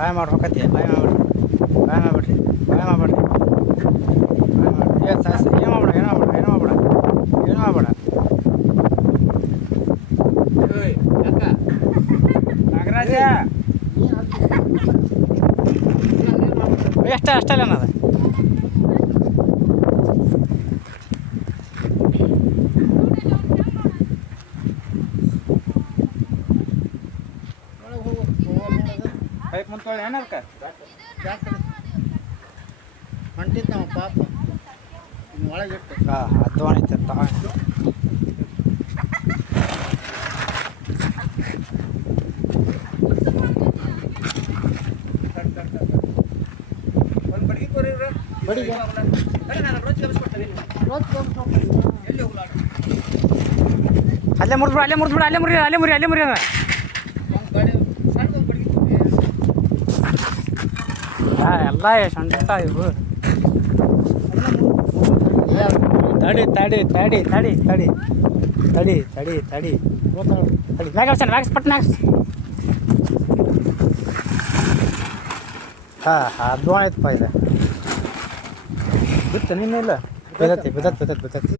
ಬಾಯ್ ಮಾಡಿ ಹೋಗತ್ತಿ ಬಾಯ್ ಮಾಡ್ಬಿಡ್ರಿ ಬಾಯ್ ಮಾಡಿಬಿಡ್ರಿ ಬಾಯ್ ಮಾಡಿಬಿಡ್ರಿ ಬಾಯ್ ಮಾಡಿರಿ ಏನು ಸಾಯ್ಸ ಏನು ಮಾಡ್ಬೇಡ ಏನು ಮಾಡ್ಬೇಡ ಏನು ಮಾಡ್ಬೇಡ ಏನು ಮಾಡ್ಬೇಡ ನಾಗರಾಜ ಅಷ್ಟಲ್ಲ ಅನ್ನೋದು ಕೈ ಮುಂತೊಳ್ಳೆ ಏನಕ್ಕ ಹೊಂಟಿತ್ತು ನಾವು ಪಾಪ ಒಳಗೆ ಇಟ್ಟು ಹಾಂ ಅದು ಐತೆ ಒಂದು ಬಡಿಗೆ ಕೊರಿವ್ರ ಬಡಿಗೆ ಅಲ್ಲೇ ಮುರಿದ್ಬಿಡ ಅಲ್ಲೇ ಮುರಿದ್ಬಿಡ ಅಲ್ಲೇ ಮುರಿ ಅಲ್ಲೇ ಮುರಿ ಅಲ್ಲೇ ಮುರಿ ಅದ ಎಲ್ಲ ಸಣ್ಣ ಇವು ತಡಿ ತಡಿ ತಡಿ ತಡಿ ತಡಿ ತಡಿ ತಡಿ ತಡಿ ತಡಿ ಮ್ಯಾಕ್ಸ್ ಮ್ಯಾಕ್ಸ್ ಪಟ್ ಮ್ಯಾಕ್ಸ್ ಹಾಂ ಅದು ಆಯ್ತಪ್ಪ ಇದೆ ಬಿತ್ತು ನಿನ್ನೆ ಇಲ್ಲ ಬಿದ್ದತಿ ಬಿದ್ದತಿ ಬಿದ್ದತಿ ಬಿದ್ದತಿ